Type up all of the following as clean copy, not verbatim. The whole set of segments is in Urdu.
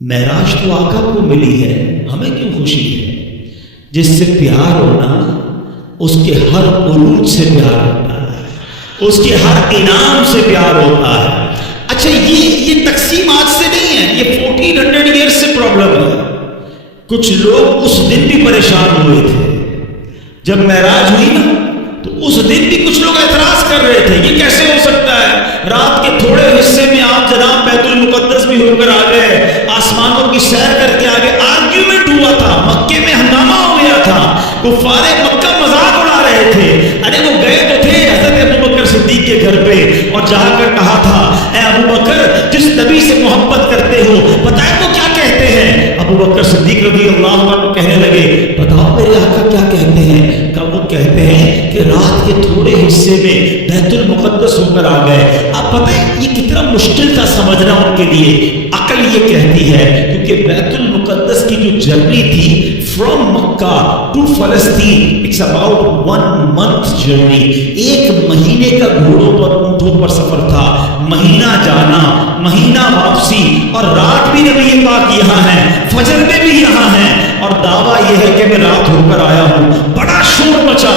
معراج تو آقا کو ملی ہے، ہمیں کیوں خوشی ہے؟ جس سے پیار ہونا اس کے ہر عروج سے پیار ہوتا ہے، اس کے ہر انعام سے پیار ہوتا ہے۔ اچھا یہ تقسیم آج سے نہیں ہے، یہ 1400 ایئر سے پرابلم ہے۔ کچھ لوگ اس دن بھی پریشان ہوئے تھے جب معراج ہوئی نا، تو اس دن بھی کچھ لوگ اعتراض کر رہے تھے یہ کیسے ہو سکتا ہے، رات کے تھوڑے حصے میں آپ جناب بیت المقدس بھی ہو کر آ گئے، آسمانوں کی سیر کر کے آگے۔ آرگیومنٹ ہوا تھا، مکے میں ہنگامہ ہو گیا تھا، کفار مکہ مذاق اڑا رہے تھے۔ ارے وہ گئے تو تھے حضرت ابوبکر صدیق کے گھر پہ اور جا کر کہا تھا اے ابوبکر جس نبی سے محبت کرتے ہو پتہ ہے وہ کیا کہتے ہیں؟ ابوبکر صدیق رضی اللہ عنہ کہنے لگے بتاؤ میرے آقا کیا کہتے ہیں؟ کہ وہ کہتے ہیں کہ رات کے تھوڑے حصے میں بیت المقدس ہو کر آ گئے۔ آپ پتہ ہے یہ کتنا مشکل تھا سمجھنا ان کے لیے۔ عقل یہ کہتی ہے کیونکہ بیت المقدس کی جو جرنی تھی فرام مکہ ٹو فلسطین اٹس اباؤٹ 1 month جرنی، 1 مہینے کا گھوڑوں پر اونٹوں پر سفر تھا، مہینہ جانا مہینہ واپسی، اور رات بھی نبی پاک یہاں ہے، فجر میں بھی یہاں ہے، اور دعویٰ یہ ہے کہ میں رات ہو کر آیا ہوں۔ بڑا شور مچا،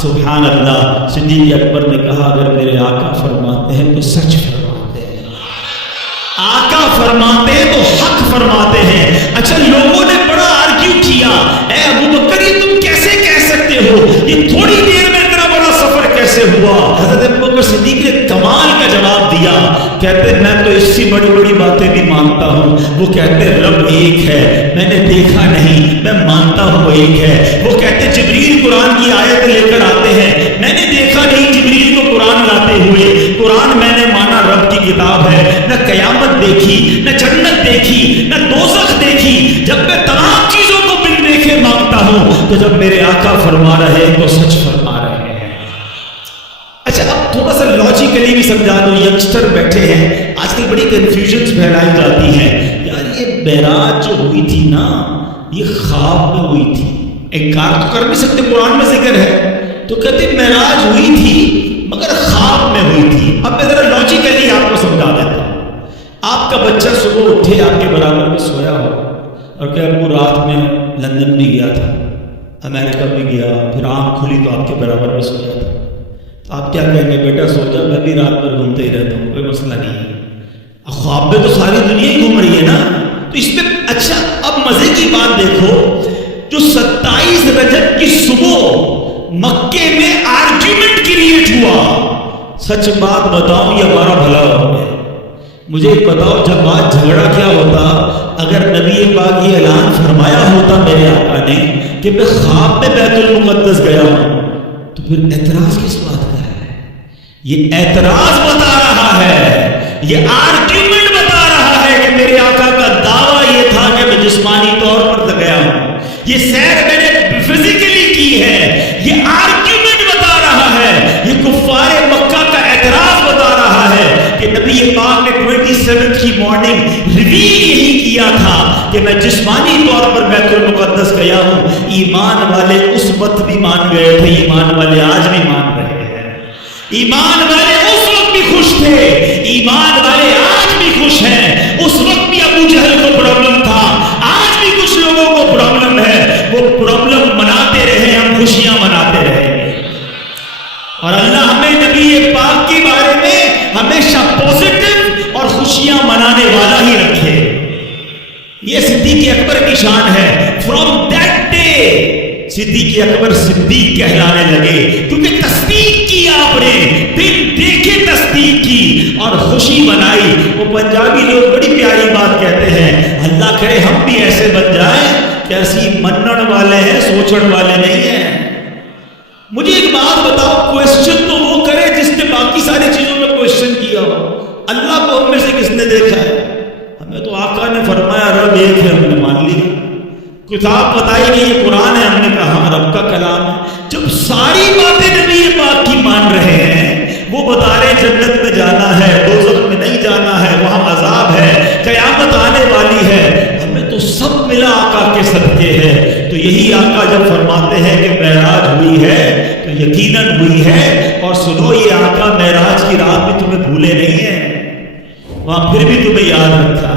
سبحان اللہ۔ صدیق اکبر نے کہا اگر میرے آقا فرماتے ہیں تو سچ فرماتے ہیں، آقا فرماتے ہیں تو حق فرماتے ہیں۔ اچھا لوگوں نے بڑا آرگیو کیا اے ابوبکر یہ تم کیسے کہہ سکتے ہو، یہ تھوڑی دیر میں اتنا بڑا سفر کیسے ہوا؟ حضرت ابوبکر صدیق نے کمال کا جواب دیا، کہتے میں تو اس سے بڑی بڑی باتیں بھی مانتا ہوں۔ وہ کہتے رب ایک ہے، میں نے دیکھا نہیں، میں مانتا ہوں وہ ایک ہے۔ وہ کہتے جبریل قرآن کی آیت لے کر آتے ہیں، میں نے دیکھا نہیں جبریل کو قرآن لاتے ہوئے، قرآن میں نے مانا رب کی کتاب ہے۔ نہ قیامت دیکھی، نہ جنت دیکھی، نہ دوزخ دیکھی، جب میں تمام چیزوں کو بن دیکھے مانگتا ہوں تو جب میرے آقا فرما رہے ہیں تو سچ فرما رہے ہیں۔ اچھا اب تھوڑا سا لاجیکلی بھی سمجھا دو، ینگسٹر بیٹھے ہیں آج کل بڑی کنفیوژنز پھیلائی جاتی ہیں، یار یہ معراج جو ہوئی تھی نا یہ خواب میں ہوئی تھی، انکار تو کر نہیں سکتے، قرآن میں ذکر ہے، تو کہتے معراج ہوئی تھی مگر خواب میں ہوئی تھی۔ اب میں ذرا لاجیکلی آپ کو سمجھا دیتا ہوں۔ آپ کا بچہ صبح اٹھے آپ کے برابر میں سویا ہو اور کہ ابو رات میں لندن بھی گیا تھا، امریکہ بھی گیا، پھر آنکھ کھلی تو آپ کے برابر میں سویا تھا، تو آپ کیا کہیں گے بیٹا سو جا، میں بھی رات بھر گھومتے ہی رہتا ہوں، کوئی مسئلہ نہیں ہے۔ خواب میں تو ساری دنیا ہی گھوم رہی ہے نا، تو اس میں اچھا اب مزے کی بات دیکھو، جو 27 رجب کی صبح مکے میں آرگیومنٹ کریٹ ہوا، سچ بات بتاؤں یہ ہمارا بھلا ہو گیا۔ مجھے بتاؤ جب بات جھگڑا کیا ہوتا، اگر نبی پاک یہ اعلان فرمایا ہوتا میرے آقا نے کہ میں خواب میں بیت المقدس گیا ہوں، تو پھر اعتراض کس بات کا ہے؟ یہ اعتراض بتا رہا ہے، یہ آرگیومنٹ بتا رہا ہے کہ میرے آقا کا دعویٰ یہ تھا کہ میں جسمانی طور پر گیا ہوں، یہ سیر میں نے فزیکلی کی ہے، یہ آرگیومنٹ بتا رہا ہے، یہ کفار مکہ کا اعتراض بتا رہا ہے کہ نبی پاک نے 27 کی مارننگ ریویل یہی کیا تھا کہ میں جسمانی طور پر بیت المقدس گیا ہوں۔ ایمان والے اس وقت بھی مان گئے تھے، ایمان والے آج بھی مان رہے ہیں، ایمان والے اس وقت بھی خوش تھے، ایمان والے آج بھی خوش ہیں۔ اس وقت بھی ابو جہل کو پرابلم تھا، آج بھی کچھ لوگوں کو پرابلم ہے، وہ پرابلم مناتے رہے، ہم خوشیاں مناتے رہے، اور اللہ ہمیں نبی پاک کے بارے میں ہمیشہ پوزیٹو اور خوشیاں منانے والا ہی رکھے۔ یہ صدیق اکبر کی شان ہے۔ فرام دیٹ ڈے صدیق اکبر صدیق کہلانے لگے، کیونکہ تصدیق کی آپ نے، دن دیکھے تصدیق کی اور خوشی منائی۔ وہ پنجابی لوگ بڑی پیاری بات کہتے ہیں، اللہ کرے ہم بھی ایسے بن جائیں کہ ایسی منن والے ہیں سوچن والے نہیں ہیں۔ مجھے ایک بات بتاؤ، کوشچن تو وہ کرے جس نے باقی ساری چیزوں میں کوشچن کیا ہو۔ اللہ کو ہم میں سے کس نے دیکھا ہے؟ ہمیں تو آقا نے فرمایا رب ایک ہے، ہم نے مان لیا۔ کتاب بتائی گئی یہ قرآن ہے، ہم نے کہا ہاں رب کا کلام ہے۔ جب ساری باتیں نبی پاک کی مان رہے ہیں، وہ بتا رہے جنت میں جانا ہے، دوزخ میں نہیں جانا ہے، وہاں عذاب ہے، قیامت آنے والی ہے، ہمیں تو سب ملا آقا کے صدقے ہے۔ تو یہی آقا جب فرماتے ہیں کہ معراج ہوئی ہے تو یقیناً ہوئی ہے، اور سنو یہ آقا معراج کی رات بھی تمہیں بھولے نہیں ہیں، وہاں پھر بھی تمہیں یاد رکھا